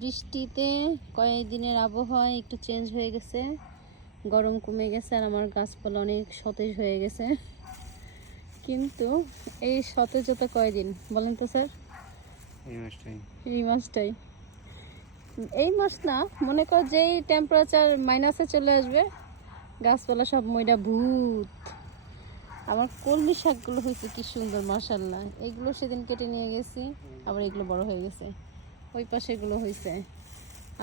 বৃষ্টিতে কয়েকদিনের আবহাওয়া একটু চেঞ্জ হয়ে গেছে, গরম কমে গেছে আর আমার গাছপালা অনেক সতেজ হয়ে গেছে। কিন্তু এই সতেজতা কয়দিন বলেন তো স্যার? এই মাসটাই এই মাস না, মনে কর যেই টেম্পারেচার মাইনাসে চলে আসবে গাছপালা সব মইরা ভূত। আমার কলমি শাকগুলো হয়েছে কি সুন্দর মাশাআল্লাহ, এগুলো সেদিন কেটে নিয়ে গেছি, আবার এগুলো বড় হয়ে গেছে, ওই পাশে এগুলো হয়েছে।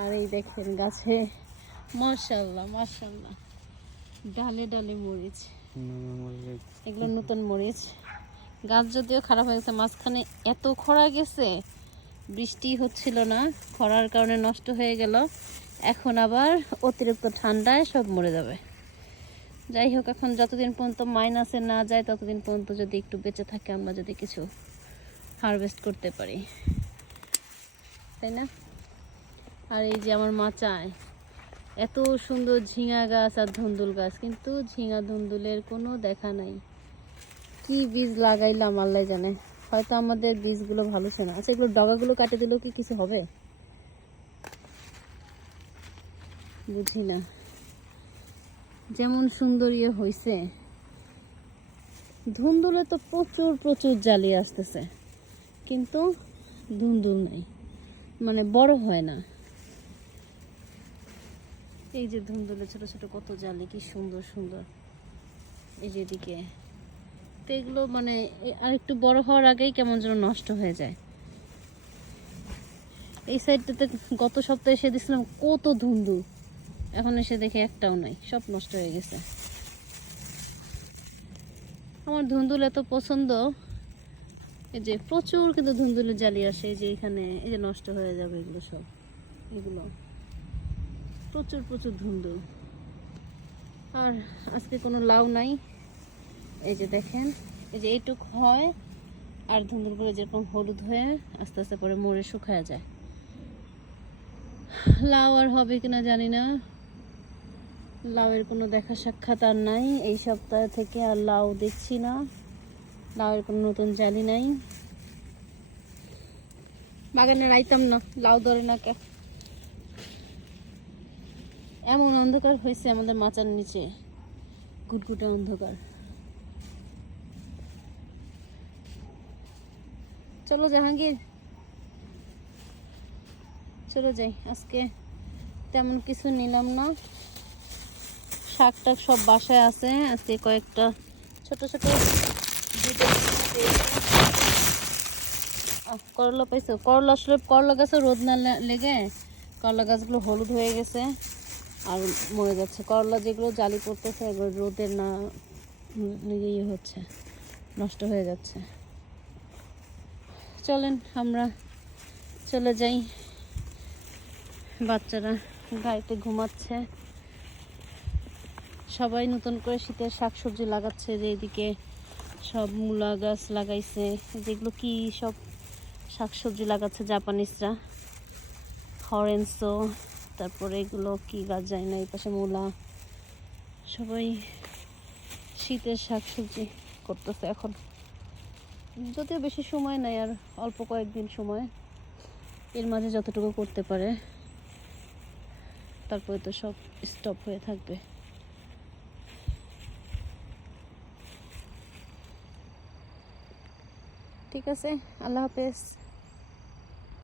আর এই দেখেন গাছে মাশাআল্লাহ মাশাআল্লাহ ডালে ডালে মরিচ, এগুলো নতুন মরিচ। গাছ যদিও খারাপ হয়ে গেছে, মাঝখানে এত খরা গেছে, বৃষ্টি হচ্ছিল না, খরার কারণে নষ্ট হয়ে গেল। এখন আবার অতিরিক্ত ঠান্ডায় সব মরে যাবে। যাই হোক, এখন যতদিন পর্যন্ত মাইনাসে না যায় ততদিন পর্যন্ত যদি একটু বেঁচে থাকে, আমরা যদি কিছু হারভেস্ট করতে পারি, তাই না? আর এই যে আমার মাচায় এত সুন্দর ঝিঙা গাছ আর ধুন্দুল গাছ, কিন্তু ঝিঙা ধুন্দুলের কোনো দেখা নাই। কি বীজ লাগাইলাম আল্লাহ জানে, হয়তো আমাদের বীজগুলো ভালো ছিল না। আচ্ছা, এগুলো ডগাগুলো কাটে দিলেও কি কিছু হবে? বুঝি না। যেমন সুন্দর ইয়ে হয়েছে, ধুন্দুলে তো প্রচুর প্রচুর জালি আসতেছে, কিন্তু ধুন্দুল নাই, মানে বড় হয় না। এই যে ধুন্দুলে ছোট ছোট কত জালি, কি সুন্দর সুন্দর। এই যে এদিকে তো এগুলো মানে আর একটু বড় হওয়ার আগেই কেমন যেন নষ্ট হয়ে যায়। এই সাইডটাতে গত সপ্তাহে এসে দিয়েছিলাম কত ধুন্দুল, এখন এসে দেখে একটাও নাই, সব নষ্ট হয়ে গেছে। আমার ধুন্দুল এত পছন্দ, এই যে প্রচুর কিন্তু ধুন্দুলের জালি আসে, এই যে এখানে এই যে নষ্ট হয়ে যাবে এগুলো সব, এগুলো প্রচুর প্রচুর ধুন্দুল। আর আজকে কোনো লাউ নাই, এই যে দেখেন, এই যে এইটুক হয় আর ধুন্দুলগুলো যেরকম হলুদ হয়ে আস্তে আস্তে পরে মরে শুকায় যায়। লাউ আর হবে কিনা জানি না, লাউয়ের কোনো দেখা সাক্ষাৎ আর নাই। এই সপ্তাহ থেকে আর লাউ দেখছি না, লাউয়ের কোনো নতুন জালি নাই। বাগানে রাইতাম না, লাউ ধরে না কে। এমন অন্ধকার হয়েছে আমাদের মাচার নিচে, গুটগুটে অন্ধকার। চলো জাহাঙ্গীর, চলে যাই। আজকে তেমন কিছু নিলাম না, শাক টাক সব বাসায় আছে। আজকে কয়েকটা ছোট ছোট করলা পাইছো? করলা আসলে করলা গাছে রোদ না লেগে করলা গাছগুলো হলুদ হয়ে গেছে আর মরে যাচ্ছে। করলা যেগুলো জালি পড়তেছে এগুলো রোদের না ইয়ে হচ্ছে, নষ্ট হয়ে যাচ্ছে। চলেন আমরা চলে যাই, বাচ্চারা গাড়িতে ঘুমাচ্ছে, সবাই নতুন করে শীতের শাকসবজি লাগাচ্ছে। যে এদিকে সব মূলা গাছ লাগাইছে, যেগুলো কি সব শাকসবজি লাগাচ্ছে জাপানিজরা, হরেন্সো, তারপরে এগুলো কি গাছ যায় না, এই পাশে মূলা, সবাই শীতের শাকসবজি করতেছে এখন। যদিও বেশি সময় নাই, আর অল্প কয়েকদিন সময়, এর মাঝে যতটুকু করতে পারে, তারপরে তো সব স্টপ হয়ে থাকবে। ঠিক আছে, আল্লাহ হাফেজ।